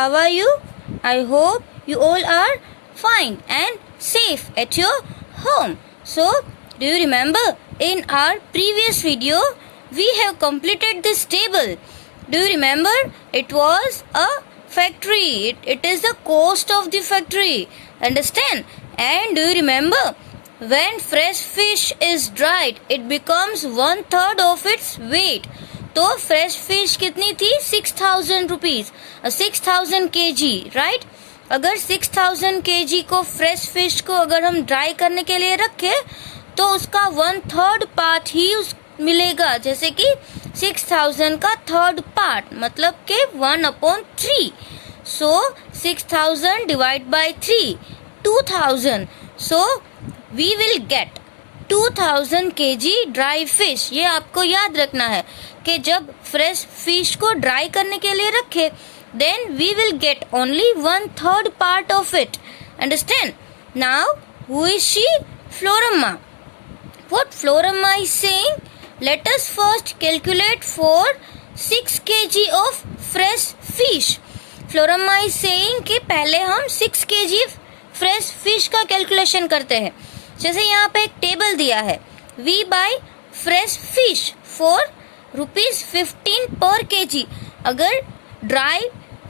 how are you? I hope you all are fine and safe at your home. So, do you remember in our previous video we have completed this table? Do you remember? It was a factory. It is the cost of the factory. Understand? And do you remember? When fresh fish is dried, it becomes 1/3 of its weight. तो fresh fish कितनी थी? 6,000 rupees, 6,000 kg, right? अगर 6,000 kg को fresh fish को अगर हम dry करने के लिए रखे तो उसका 1/3 पार्ट ही मिलेगा, जैसे कि 6,000 का 3rd पार्ट मतलब के 1/3. So 6,000 divide by 3, 2,000. So we will get 2,000 kg dry fish. ये आपको याद रखना है कि जब फ्रेश फिश को ड्राई करने के लिए रखे then we will get only 1/3 part of it. Understand? Now who is she? Floramma. What Floramma is saying? Let us first calculate for 6 kg of fresh fish. Floramma is saying कि पहले हम 6 kg fresh fish का calculation करते हैं. जैसे यहाँ पे एक टेबल दिया है, we buy fresh fish for ₹15 per kg. अगर ड्राई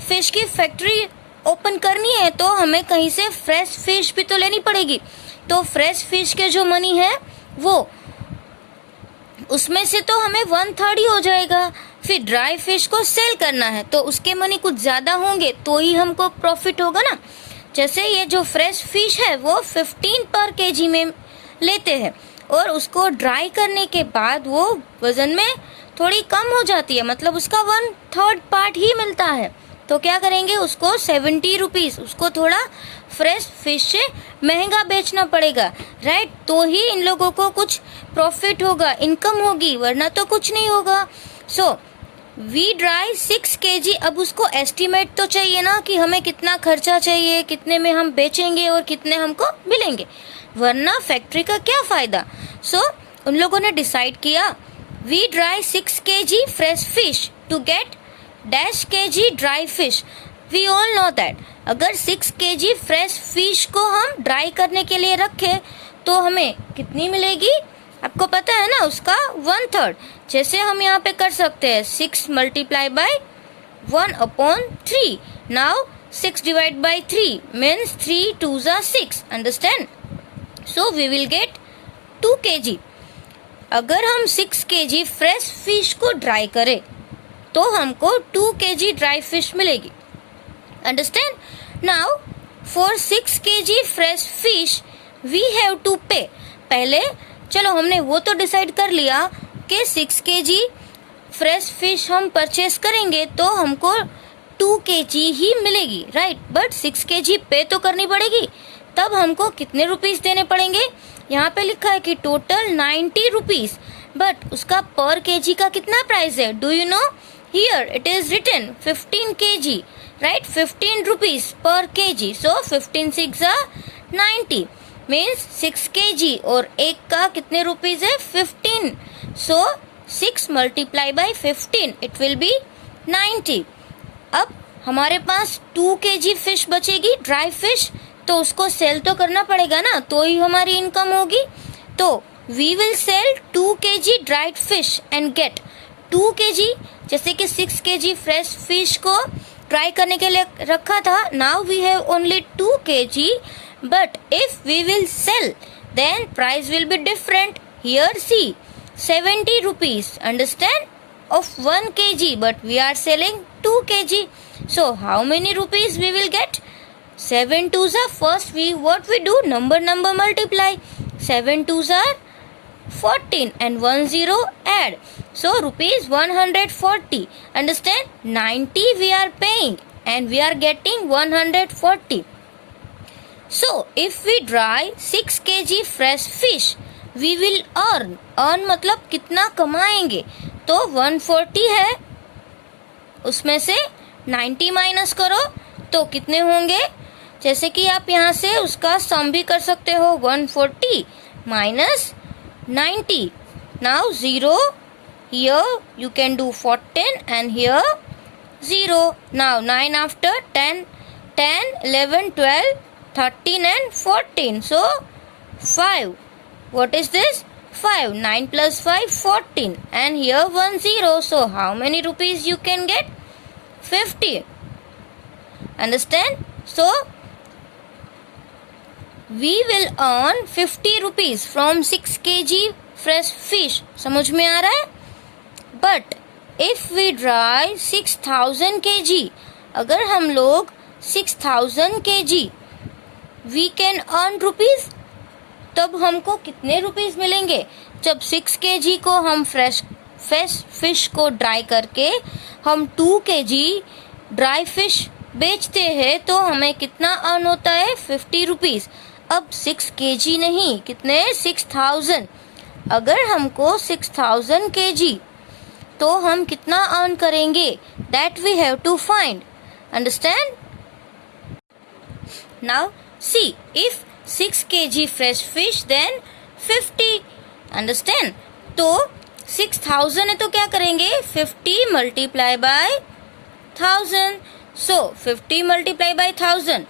फिश की फैक्ट्री ओपन करनी है तो हमें कहीं से फ्रेश फिश भी तो लेनी पड़ेगी. तो फ्रेश फिश के जो मनी है वो उसमें से तो हमें 1/3 ही हो जाएगा. फिर ड्राई फिश को सेल करना है तो उसके मनी कुछ ज्यादा होंगे तो ही हमको प्रॉफिट होगा ना. जैसे ये जो फ्रेश फिश है वो 15 पर kg में लेते हैं और उसको ड्राई करने के बाद वो वजन में थोड़ी कम हो जाती है, मतलब उसका 1/3 पार्ट ही मिलता है. तो क्या करेंगे, उसको 70 रुपीज, उसको थोड़ा फ्रेश फिश से महंगा बेचना पड़ेगा, राइट? तो ही इन लोगों को कुछ प्रॉफिट होगा, इनकम होगी, वरना तो कुछ नहीं होगा. So we dry 6 kg. अब उसको एस्टिमेट तो चाहिए ना कि हमें कितना खर्चा चाहिए, कितने में हम बेचेंगे और कितने हमको मिलेंगे, वरना फैक्ट्री का क्या फायदा. सो उन लोगों ने डिसाइड किया we dry 6 kg fresh fish to get dash kg dry fish. We all know that अगर 6 kg फ्रेश फिश को हम ड्राई करने के लिए रखे तो हमें कितनी मिलेगी, आपको पता है ना, उसका 1/3. जैसे हम यहाँ पे कर सकते हैं 6 multiply by 1/3. Now 6 divide by 3 means 3 2s are 6. Understand? So we will get 2 kg. अगर हम 6 kg फ्रेश फिश को ड्राई करें तो हमको 2 kg ड्राई फिश मिलेगी. Understand? Now for 6 kg fresh fish we have to pay. पहले चलो हमने वो तो डिसाइड कर लिया कि 6 kg फ्रेश फिश हम परचेस करेंगे तो हमको 2 kg ही मिलेगी, राइट? बट 6 kg पे तो करनी पड़ेगी. तब हमको कितने रुपीस देने पड़ेंगे? यहाँ पे लिखा है कि टोटल 90 रुपीस, बट उसका पर kg का कितना प्राइस है? Do you know? Here it is written 15 kg, right? 15 rupees per kg. So 15 6 are 90. Means 6 kg और एक का कितने रुपीस है? 15. So 6 multiply by 15 it will be 90. अब हमारे पास 2 kg फिश बचेगी, ड्राई फिश, तो उसको सेल तो करना पड़ेगा ना, तो ही हमारी इनकम होगी. तो we will sell 2 kg dried fish and get 2 kg. जैसे कि 6 kg फ्रेश फिश को ट्राई करने के लिए रखा था, now we have only 2 kg, but if we will sell then price will be different. Here see 70 rupees, understand, of 1 kg, but we are selling 2 kg. So how many rupees we will get? 7 2s are, first we what we do, number multiply. 7 2s are 14 and 1 0 add. So rupees 140. Understand? 90 we are paying and we are getting 140. So if we dry 6 kg fresh fish, we will earn. Earn मतलब कितना कमाएंगे? तो 140 है, उसमें से 90 minus करो तो कितने होंगे? जैसे कि आप यहाँ से उसका सम भी कर सकते हो, 140 minus 90. Now 0, here you can do 14 and here 0. Now 9 after 10, 11, 12, 13 and 14. So 5. What is this? 5. 9 plus 5, 14. And here 1 0. So how many rupees you can get? 50. Understand? So we will earn 50 rupees from 6 kg fresh fish. समझ में आ रहा है? But if we dry 6000 kg, अगर हम लोग 6000 kg we can earn rupees, तब हमको कितने रुपीस मिलेंगे? जब 6 kg को हम फ्रेश फिश को ड्राई करके हम 2 kg ड्राई फिश बेचते हैं तो हमें कितना अर्न होता है? 50 रुपीस. अब 6 kg नहीं, कितने? 6000. अगर हमको 6000 kg तो हम कितना अर्न करेंगे? That we have to find. Understand? Now see, if 6 kg fresh fish then 50. Understand? तो 6000 है तो क्या करेंगे? 50 multiply by 1000. So 50 multiplied by 1000.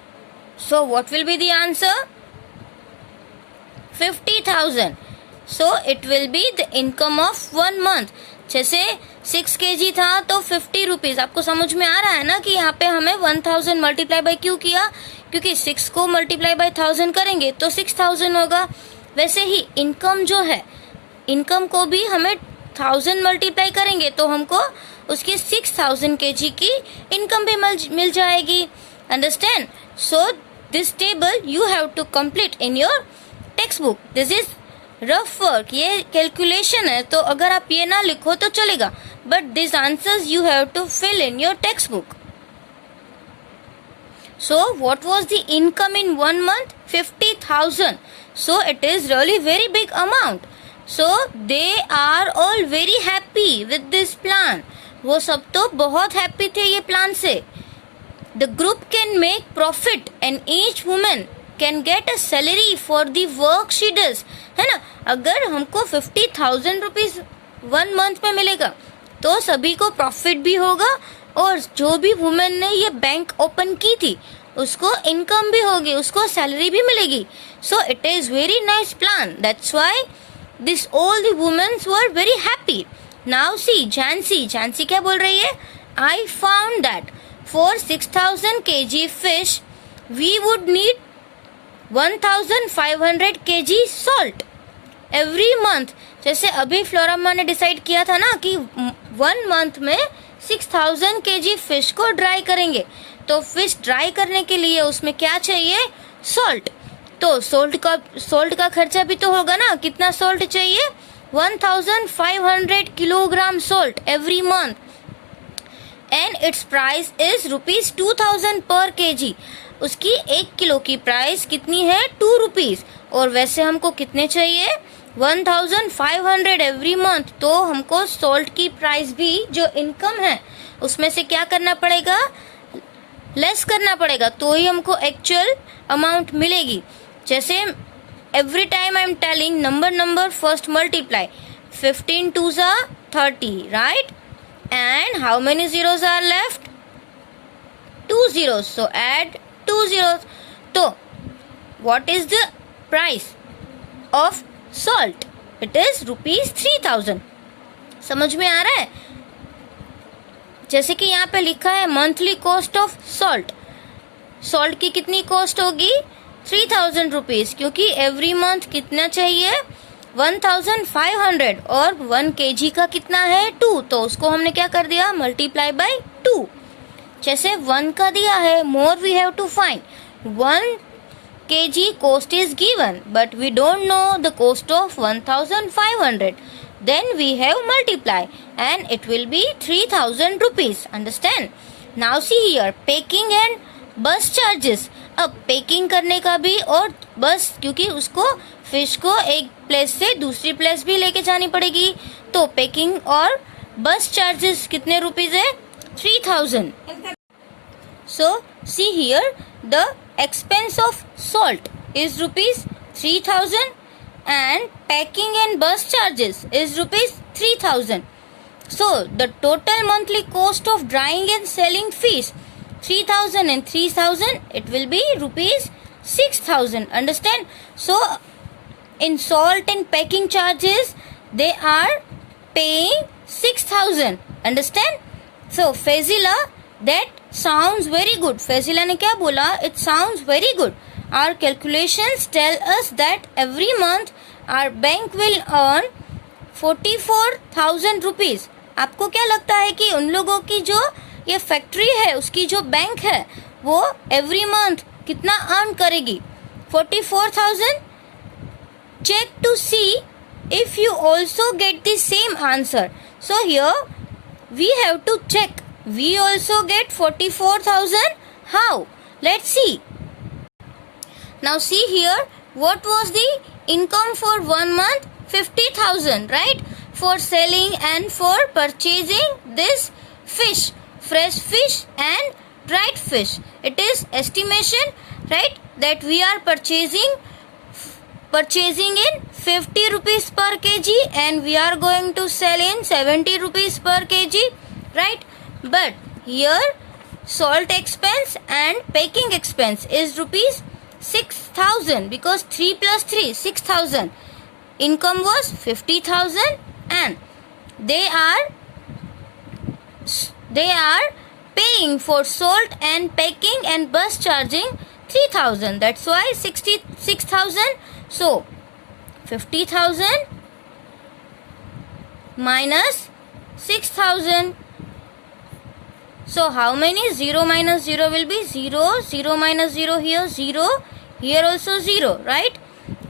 So what will be the answer? 50,000. So it will be the income of 1 month. जैसे 6 kg था तो 50 rupees. आपको समझ में आ रहा है ना कि यहाँ पे हमें 1000 मल्टीप्लाई बाय क्यों किया? क्योंकि 6 को मल्टीप्लाई बाय 1000 करेंगे तो 6000 होगा. वैसे ही इनकम जो है, इनकम को भी हमें 1000 मल्टीप्लाई करेंगे तो हमको उसकी 6000 kg की इनकम भी मिल जाएगी. Understand? So this table you have to complete in your textbook. This is rough work. ये कैलकुलेशन है तो अगर आप ये ना लिखो तो चलेगा, but this answers you have to fill in your textbook. So what was the income in 1 month? 50,000. So it is really very big amount. So they are all very happy with this plan. वो सब तो बहुत happy थे ये plan से. The group can make profit and each woman can get a salary for the work she does. है ना? अगर हमको 50,000 रुपीज 1 month में मिलेगा तो सभी को प्रॉफिट भी होगा और जो भी वुमेन ने ये बैंक ओपन की थी उसको इनकम भी होगी, उसको सैलरी भी मिलेगी. So it is very nice plan. That's why this all the womens were very happy. Now see Jhansi क्या बोल रही है? I found that for 6000 kg fish we would need 1500 kg salt every month. जैसे अभी फ्लोरामा ने decide किया था ना कि 1 मंथ में 6000 kg फिश को ड्राई करेंगे, तो फिश ड्राई करने के लिए उसमें क्या चाहिए? सॉल्ट. तो सॉल्ट का खर्चा भी तो होगा ना. कितना सॉल्ट चाहिए? 1500 kilogram salt every month. And it's price is rupees 2000 पर kg. उसकी 1 किलो की प्राइस कितनी है? 2 रुपीज. और वैसे हमको कितने चाहिए? 1500 एवरी मंथ. तो हमको सॉल्ट की प्राइस भी जो इनकम है उसमें से क्या करना पड़ेगा? लेस करना पड़ेगा, तो ही हमको एक्चुअल अमाउंट मिलेगी. जैसे every time I am telling number first multiply. 15 2s are 30, right? And how many zeros are left? 2 zeros. So add 2 zeros. So what is the price of salt? It is rupees 3000. समझ में आ रहा है? जैसे कि यहाँ पे लिखा है monthly cost of salt. Salt की कितनी कॉस्ट होगी? 3000 रुपीज. क्योंकि एवरी मंथ कितना चाहिए? 1500. और 1 kg का कितना है? 2. तो उसको हमने क्या कर दिया? Multiply by 2. जैसे 1 का दिया है, more we have to find. 1 kg cost is given, but we don't know the cost of 1500. Then we have multiply and it will be 3000 rupees. Understand? Now see here, packing and bus charges. अब packing करने का भी और बस, क्योंकि उसको fish को एक प्लेस से दूसरी प्लेस भी लेके जानी पड़ेगी, तो पैकिंग और बस चार्जेस कितने रुपीज है? 3000. So see here, the expense of salt is rupees 3000 and packing and bus charges is rupees 3000. So the total monthly cost of drying and selling fees 3,000 and 3,000, it will be rupees 6,000. Understand? So in salt and packing charges they are paying 6,000. Understand? So Fazila, that sounds very good. Fazila ने क्या बोला? It sounds very good. Our calculations tell us that every month our bank will earn 44,000 rupees. आपको क्या लगता है कि उन लोगों की जो ये फैक्ट्री है उसकी जो बैंक है वो एवरी मंथ कितना अर्न करेगी? 44,000. Check to see if you also get the same answer. So here we have to check. We also get 44,000. How? Let's see. Now see here, what was the income for 1 month? 50,000, right? For selling and for purchasing this fish, fresh fish and dried fish. It is estimation, right? That we are purchasing in 50 rupees per kg and we are going to sell in 70 rupees per kg, right? But here salt expense and packing expense is rupees 6,000 because 3 plus 3, 6,000. Income was 50,000 and they are paying for salt and packing and bus charging 3,000. That's why 66,000. So 50,000 minus 6,000. So how many? 0 minus 0 will be 0. 0 minus 0 here 0. Here also 0, right?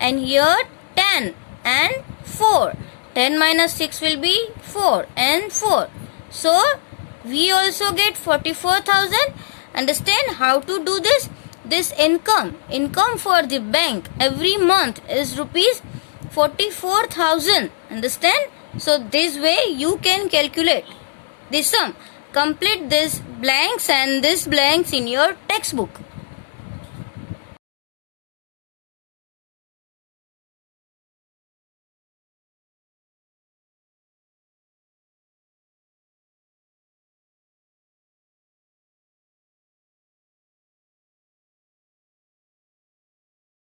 And here 10 and 4. 10 minus 6 will be 4 and 4. So we also get 44,000. Understand how to do this? This income for the bank every month is rupees 44,000. Understand? So this way you can calculate the sum. Complete this blanks and this blanks in your textbook.